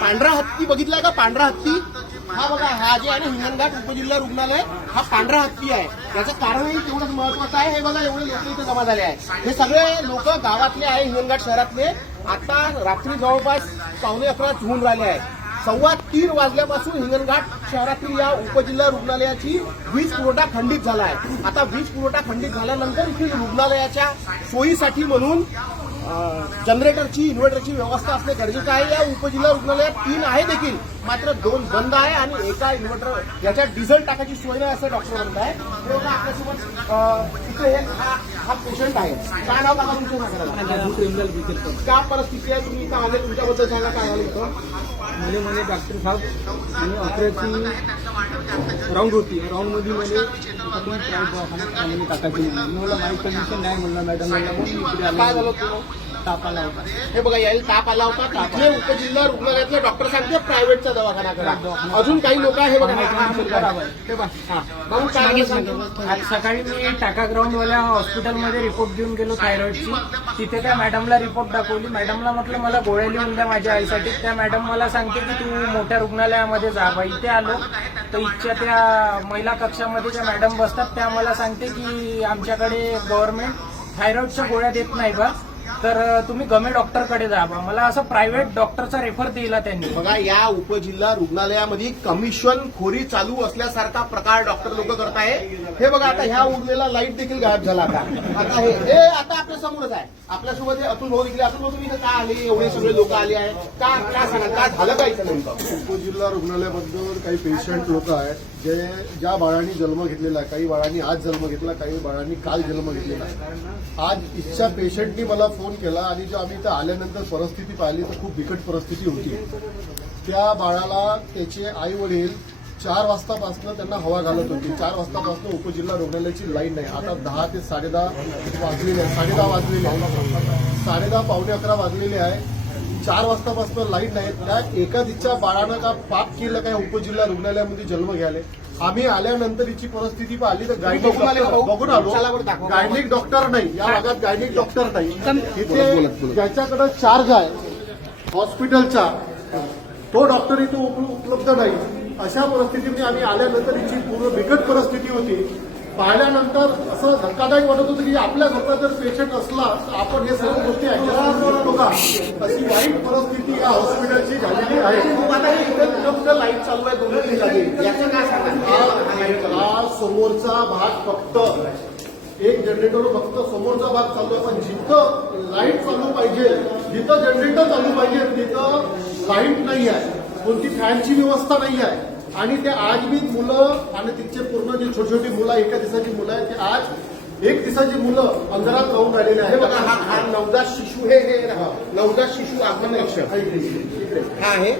पांढरा हत्ती बघितलाय का? पांढरा हत्ती. हा बघा हा जे आहे ना हिंगणघाट उपजिल्हा रुग्णालय हा पांढरा हत्ती आहे. याचं कारणही तेवढंच महत्वाचं आहे. हे बघा एवढे लोक इथे जमा झाले आहे हे सगळे लोक गावातले आहे हिंगणघाट शहरातले. आता रात्री जवळपास पावणे अकरा होऊन राहिले आहे सव्वा तीन वाजल्यापासून हिंगणघाट शहरातील या उपजिल्हा रुग्णालयाची वीज पुरवठा खंडित झाला आहे. आता वीज पुरवठा खंडित झाल्यानंतर इथे रुग्णालयाच्या सोयीसाठी म्हणून जनरेटरची इन्व्हर्टरची व्यवस्था असणे गरजेचं आहे. या उपजिल्हा रुग्णालयात तीन आहे देखील. मात्र दोन बंद आहे आणि एका इन्व्हर्टर याच्यात डिझेल टाकायची सोय नाही असं डॉक्टर म्हणत आहे आपल्यासोबत इथे हे- हा पेशंट आहे. काय नाव काका तुमच्या काय परिस्थिती आहे तुम्ही? इथं आले तुमच्याबद्दल सांगा काय आलं इथं? म्हणजे म्हणजे डॉक्टर साहेब आणि अकराची राऊंड होती. राऊंडमध्ये म्हणजे काय झालं हे बघा यायला ताप आला होता इथले उपजिल्हा रुग्णालयातले डॉक्टर सांगते प्रायव्हेटचा दवाखाना करा अजून काही लोक आहे बघा आज सकाळी मी टाका ग्राउंडवाल्या हॉस्पिटलमध्ये रिपोर्ट घेऊन गेलो थायरॉइडची तिथे त्या मॅडमला रिपोर्ट दाखवली मॅडमला म्हटलं मला गोळ्या लिहून द्या माझ्या आईसाठी त्या मॅडम मला सांगते की तू मोठ्या रुग्णालयामध्ये जा बा इथे आलो तर इथच्या त्या महिला कक्षामध्ये त्या मॅडम बसतात. त्या मला सांगते की आमच्याकडे गव्हर्नमेंट थायरॉइडच्या गोळ्या देत नाही बा. तर तुम्ही गमे डॉक्टरकडे जा बा. मला असं प्रायव्हेट डॉक्टरचा रेफर दिला त्यांनी. बघा या उपजिल्हा रुग्णालयामध्ये कमिशन खोरी चालू असल्यासारखा प्रकार डॉक्टर लोक करत आहे हे बघा आता ह्या उरलेला लाइट देखील गायब झाला आता. आता हे आता आपल्या समोरच आहे. आपल्यासोबत अतुल भाऊ इकडे अतुल भाऊ तुम्ही इथं का आले? एवढे सगळे लोक आले आहेत. का का सांगा का झालं काय उपजिल्हा रुग्णालयाबद्दल काही पेशंट लोक आहेत जे ज्या बाळांनी जन्म घेतलेला आहे काही बाळांनी आज जन्म घेतला काही बाळांनी काल जन्म घेतलेला आहे. आज इच्छा पेशंटनी मला फोन केला आणि जेव्हा आम्ही इथं आल्यानंतर परिस्थिती पाहिली तर खूप बिकट परिस्थिती होती. त्या बाळाला त्याचे आई वडील चार वाजतापासून त्यांना हवा घालत होती. चार वाजतापासून उपजिल्हा रुग्णालयाची लाईन नाही. आता दहा ते साडेदहा वाजलेले आहे. साडेदहा वाजलेले आहे. साडेदहा पावणे अकरा वाजलेले आहे. चार वाजतापासून लाइट नाही. त्या एका तिच्या बाळानं का पाप केलं काय उपजिल्हा रुग्णालयामध्ये जन्म घ्यायले? आम्ही आल्यानंतर हिची परिस्थिती पाहिली तर गायनिक बघून आले. आलो. गायनिक डॉक्टर नाही. या भागात गायनिक डॉक्टर नाही. इथे ज्याच्याकडे चार्ज आहे हॉस्पिटलचा तो डॉक्टर इथे उप- उपलब्ध नाही. अशा परिस्थितीमध्ये आम्ही आल्यानंतर हिची पूर्ण बिकट परिस्थिती होती. पाहिल्यानंतर असं धक्कादायक वाटत होतं की आपल्या घरात जर पेशंट असला तर आपण हे सर्व गोष्टी शकतो का? अशी वाईट परिस्थिती या हॉस्पिटलची झालेली आहे. हे लाइट चालू आहे तीन जागी हा हा समोरचा भाग फक्त एक जनरेटर फक्त समोरचा भाग चालू आहे. पण जिथं लाइट चालू पाहिजे जिथं जनरेटर चालू पाहिजे तिथं लाइट नाही आहे. कोणती फॅनची व्यवस्था नाही आहे. आणि ते आज बी मुलं आणि तिचे पूर्ण जे छोटी छोटी मुलं आहे, एका दिवसाची मुलं आहेत ते आज एक दिवसाची मुलं अंधारात राहून राहिलेले हे बघा हा हा नवजात शिशू हे हे नवजात शिशू आगमन. हा आहे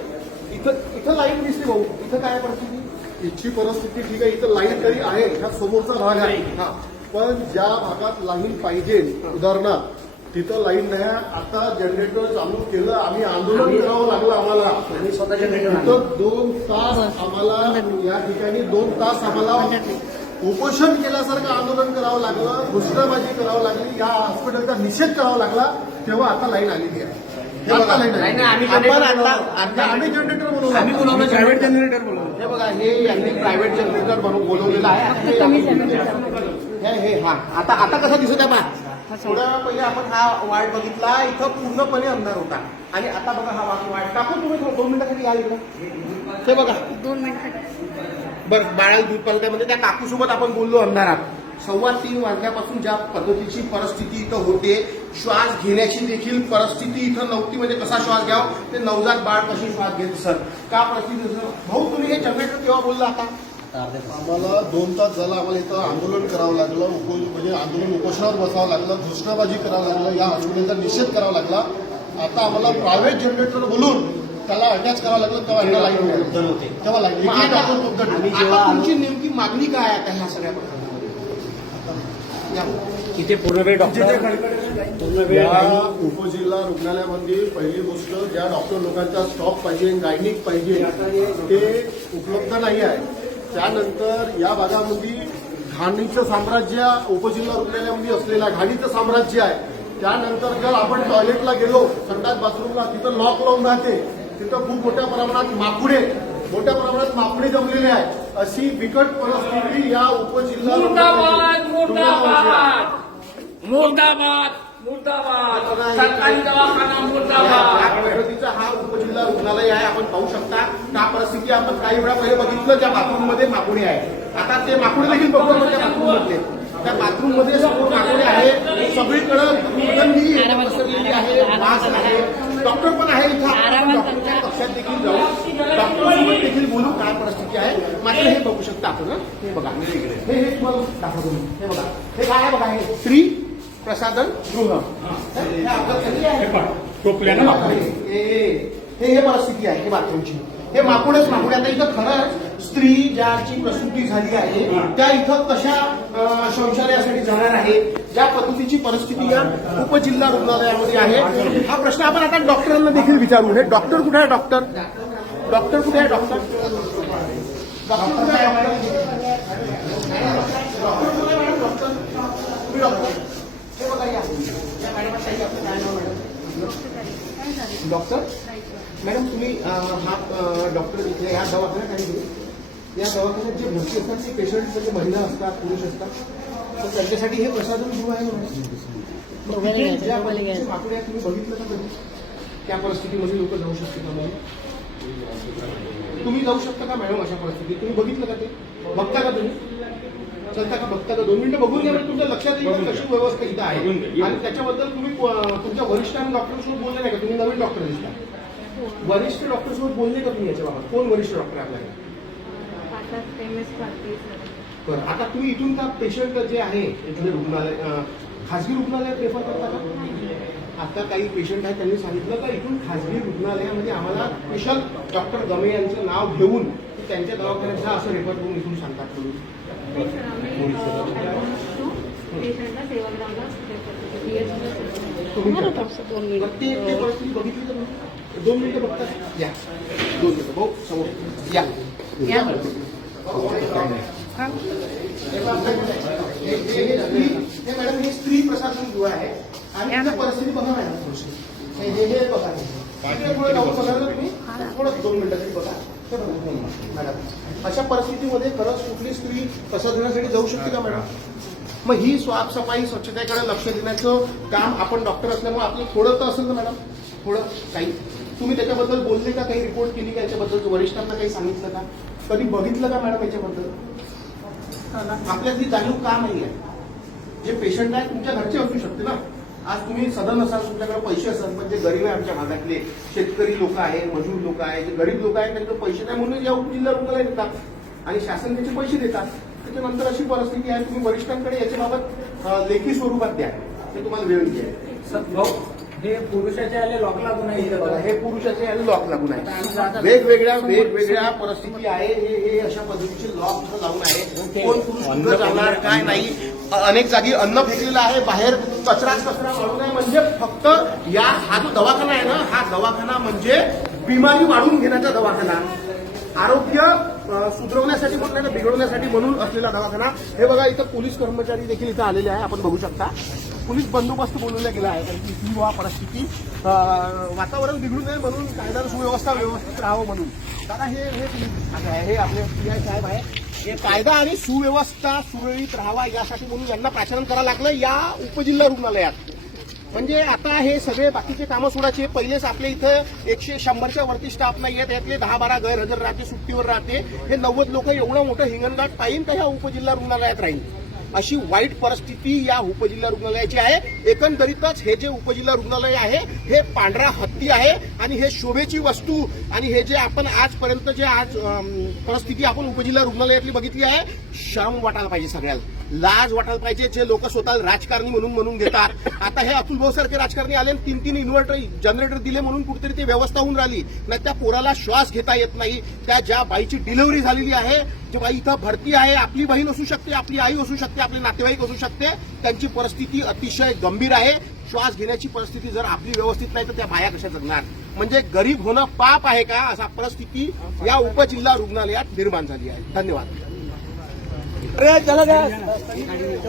इथं इथं लाइट दिसते भाऊ. इथं काय परिस्थिती? इथची परिस्थिती ठीक आहे. इथं लाईन तरी आहे. हा समोरचा भाग आहे. हा. पण ज्या भागात लाईन पाहिजे उदाहरणार्थ तिथं लाईन नाही. आता जनरेटर चालू केलं आम्ही आंदोलन करावं लागलं आम्हाला. स्वतः जनरेटर दोन तास आम्हाला या ठिकाणी दोन तास आम्हाला उपोषण केल्यासारखं आंदोलन करावं लागलं घोषणाबाजी करावं लागली या हॉस्पिटलचा निषेध करावा लागला तेव्हा आता लाईन आलेली आहे. आम्ही जनरेटर बोलवलं प्रायव्हेट जनरेटर बोलवलं हे बघा हे यांनी प्रायव्हेट जनरेटर बनवून बोलवलेलं आहे. हे हे हा आता आता कसं दिसत आहे पहा. थोड्या वेळा पहिले आपण हा वार्ड बघितला इथं पूर्णपणे अंधार होता. आणि आता बघा हा वाट वाट. टाकून तुम्ही दोन मिनिटासाठी या इकडं. ते बघा. दोन मिनिटं. बरं बाळाला दूध पालकामध्ये त्या काकूसोबत आपण बोललो अंधारात. सव्वा तीन वाजल्यापासून ज्या पद्धतीची परिस्थिती इथं होते श्वास घेण्याची देखील परिस्थिती इथं नव्हती. म्हणजे कसा श्वास घ्यावा? ते नवजात बाळ कशी श्वास घेत सर? का परिस्थिती सर भाऊ तुम्ही हे जनरेटर केव्हा बोलला आता? आम्हाला दोन तास झालं आम्हाला इथं आंदोलन करावं लागलं उपो म्हणजे आंदोलन उपोषणावर बसावं लागलं घोषणाबाजी करावं लागलं या हॉस्पिटलचा निषेध करावा लागला. आता आम्हाला प्रायव्हेट जनरेटर बोलून त्याला अटॅच करावं लागलं तेव्हा. तेव्हा. आता तुमची नेमकी मागणी काय आहे आता ह्या सगळ्या प्रकरणात या. तिथे पूर्ण वेळ डॉक्टर उपजिल्हा रुग्णालयामध्ये पहिली गोष्ट ज्या डॉक्टर लोकांचा स्टॉक पाहिजे गायनिक पाहिजे ते उपलब्ध नाही आहे. त्यानंतर या भागामध्ये घाणीचं साम्राज्य उपजिल्हा रुग्णालयामध्ये असलेलं घाणीचं साम्राज्य आहे. त्यानंतर जर आपण टॉयलेटला गेलो संडास बाथरूमला तिथं लॉक लावून राहते. तिथं खूप मोठ्या प्रमाणात माकुडे मोठ्या प्रमाणात माकुडे जमलेले आहे अशी बिकट परिस्थिती या उपजिल्हा मुर्दाबाद मुर्दाबाद. मुर्दाबाद मुर्दाबाद. सरकारी दवाखाना मुर्दाबाद. हा उपजिल्हा रुग्णालय आहे आपण पाहू शकता. त्या परिस्थिती आपण काही वेळा पहिले बघितलं त्या बाथरूममध्ये माकुडे आहे. आता ते माकुडे देखील बघू त्या बाथरूम मधले त्या बाथरूममध्ये समोर माकुडे आहे. सगळीकडे दुर्गंधी पसरलेली आहे वास आहे. डॉक्टर पण आहे इथं. आपण डॉक्टरच्या कक्षात देखील जाऊ. डॉक्टर सोबत देखील बोलू काय परिस्थिती आहे. मात्र हे बघू शकता आपण हं? बघा. हे हे तुम्हाला दाखवतो मी. हे बघा. हे काय आहे बघा हे? श्री प्रसादन गृह. हे. आपलं. हे हे परिस्थिती आहे हे बाथरूमची हे माकुडच माकुडे. आता इथं खरंच स्त्री ज्याची प्रसूती झाली आहे त्या इथं कशा शौचालयासाठी जाणार आहे ज्या पद्धतीची परिस्थिती या उपजिल्हा रुग्णालयामध्ये आहे. हा प्रश्न आपण आता डॉक्टरांना देखील विचारू. हे डॉक्टर कुठे आहे डॉक्टर? डॉक्टर कुठे आहे डॉक्टर? डॉक्टर कुठे आहे डॉक्टर? डॉक्टर? मॅडम तुम्ही हा डॉक्टर इथे या दवाखान्यात तुम्ही? या दवाखान्यात जे भरती असतात ते पेशंट म्हणजे महिला असतात पुरुष असतात. तर त्यांच्यासाठी हे प्रसाधन गृह आहे ना मॅडम? मग तिथे ज्या पद्धतीचे माकुडे आहेत, तुम्ही बघितलं का कधी त्या परिस्थितीमध्ये लोक जाऊ शकते का म्हणून तुम्ही जाऊ शकता का मॅडम अशा परिस्थितीत? तुम्ही बघितलं का ते? बघता का तुम्ही? चलता का? बघता का दोन मिनिटं बघून घ्या म्हणजे तुमच्या लक्षात येईल का कशी व्यवस्था इथं आहे. आणि त्याच्याबद्दल तुम्ही तुमच्या वरिष्ठ डॉक्टरसोबत बोलले नाही का? तुम्ही नवीन डॉक्टर दिसता. वरिष्ठ डॉक्टरसोबत बोलले का तुम्ही याच्या बाबत कोण वरिष्ठ डॉक्टर आपल्याला बरं आता तुम्ही इथून का पेशंट जे आहे इथले रुग्णालय अं, खाजगी रुग्णालयात रेफर करता का? आता काही पेशंट आहेत त्यांनी सांगितलं का इथून खाजगी रुग्णालयामध्ये आम्हाला स्पेशल डॉक्टर गमे यांचं नाव घेऊन त्यांच्या दवाखान्यात जा असं रेफर करून इथून सांगतात तुम्ही. परिस्थिती बघितली का तुम्ही? दोन मिनिटं बघता. या. दोन मिनिटं. भाऊ समोर. या. या. हे- हे- हे हे मॅडम हे स्त्री प्रसाधन गृह आहे. आणि या इथं ना. परिस्थिती बघा मॅडम थोडीशी. हे हे हे बघा. थोडं जाऊन बघा ना तुम्ही. थोडं दोन मिनिटं तरी बघा. हे बघा, मॅडम अशा परिस्थितीमध्ये खरंच कुठली स्त्री प्रसाधनासाठी जाऊ शकते का मॅडम? मग ही साफसफाई स्वच्छतेकडे लक्ष देण्याचं काम आपण डॉक्टर असल्यामुळे आपलं थोडं तर असेल ना मॅडम? थोडं काही. तुम्ही त्याच्याबद्दल बोलले का? काही रिपोर्ट केली का? याच्याबद्दल वरिष्ठांना काही सांगितलं का? कधी बघितलं का मॅडम याच्याबद्दल? आपल्यातली जाणीव का नाही आहे जे पेशंट आहे तुमच्या घरचे असू शकते ना. आज तुम्ही सदन असाल तुमच्याकडे पैसे असाल पण जे गरीब आहे आमच्या भागातले शेतकरी लोक आहे मजूर लोक आहे जे गरीब लोक आहेत त्यांच्याकडे पैसे नाही म्हणून या उपजिल्हा रुग्णालय देतात आणि शासन त्याचे पैसे देतात. त्याच्यानंतर अशी परिस्थिती आहे तुम्ही वरिष्ठांकडे याच्याबाबत लेखी स्वरूपात द्या. ते तुम्हाला वेळ भाऊ हे पुरुषाच्या आले लॉक लागून आहे हे पुरुषाचे आणि लॉक लागून आहे वेगवेगळ्या वेगवेगळ्या परिस्थिती आहे हे हे अशा पद्धतीचे लॉक लावून आहे कोण पुरुष कुठं जाणार काय नाही. अनेक जागी अन्न फेकलेलं आहे बाहेर कचराच कचरा वाढू नये म्हणजे फक्त या हा जो दवाखाना आहे ना हा दवाखाना म्हणजे बिमारी वाढून घेण्याचा दवाखाना. आरोग्य सुधरवण्यासाठी म्हणून ना बिघडवण्यासाठी म्हणून असलेला दवाखाना. हे बघा इथं पोलीस कर्मचारी देखील इथं आलेले आहे. आपण बघू शकता. पोलीस बंदोबस्त बोलवला गेला आहे. कारण की ही परिस्थिती वातावरण बिघडू नये म्हणून कायदा सुव्यवस्था व्यवस्थित राहावं म्हणून. दादा हे हे तुम्ही हे आपले पी आय साहेब आहे कायदा आणि सुव्यवस्था सुरळीत राहावा यासाठी म्हणून यांना प्राशन करावं लागलं या उपजिल्हा रुग्णालयात. म्हणजे आता हे सगळे बाकीचे कामं सोडायचे. पहिलेच आपल्या इथं एकशे शंभरच्या वरती स्टाफ नाही आहेत. यातले दहा बारा गैरहजर राहते सुट्टीवर राहते. हे नव्वद लोक एवढं मोठं हिंगणघाट टाईम का ह्या उपजिल्हा रुग्णालयात राहील अशी वाईट परिस्थिती या उपजिल्हा रुग्णालयाची आहे. एकंदरीतच हे जे उपजिल्हा रुग्णालय आहे हे पांढरा हत्ती आहे आणि हे शोभेची वस्तू आणि हे जे आपण आजपर्यंत जे आज परिस्थिती आपण उपजिल्हा रुग्णालयातली बघितली आहे शरम वाटायला पाहिजे सगळ्याला लाज वाटायला पाहिजे जे लोक स्वतः राजकारणी म्हणून म्हणून घेतात. आता हे अतुल भाऊ सारखे राजकारणी आले तीन तीन इन्व्हर्टर जनरेटर दिले म्हणून कुठेतरी ते व्यवस्था होऊन राहिली. नाही त्या पोराला श्वास घेता येत नाही. त्या ज्या बाईची डिलिव्हरी झालेली आहे जी बाई इथं भरती आहे आपली बहीण असू शकते आपली आई असू शकते आपले नातेवाईक असू शकते त्यांची परिस्थिती अतिशय गंभीर आहे. श्वास घेण्याची परिस्थिती जर आपली व्यवस्थित नाही तर त्या बाया कशा जगणार? म्हणजे गरीब होणं पाप आहे का? असा परिस्थिती या उपजिल्हा रुग्णालयात निर्माण झाली आहे. धन्यवाद. ट्रेन चला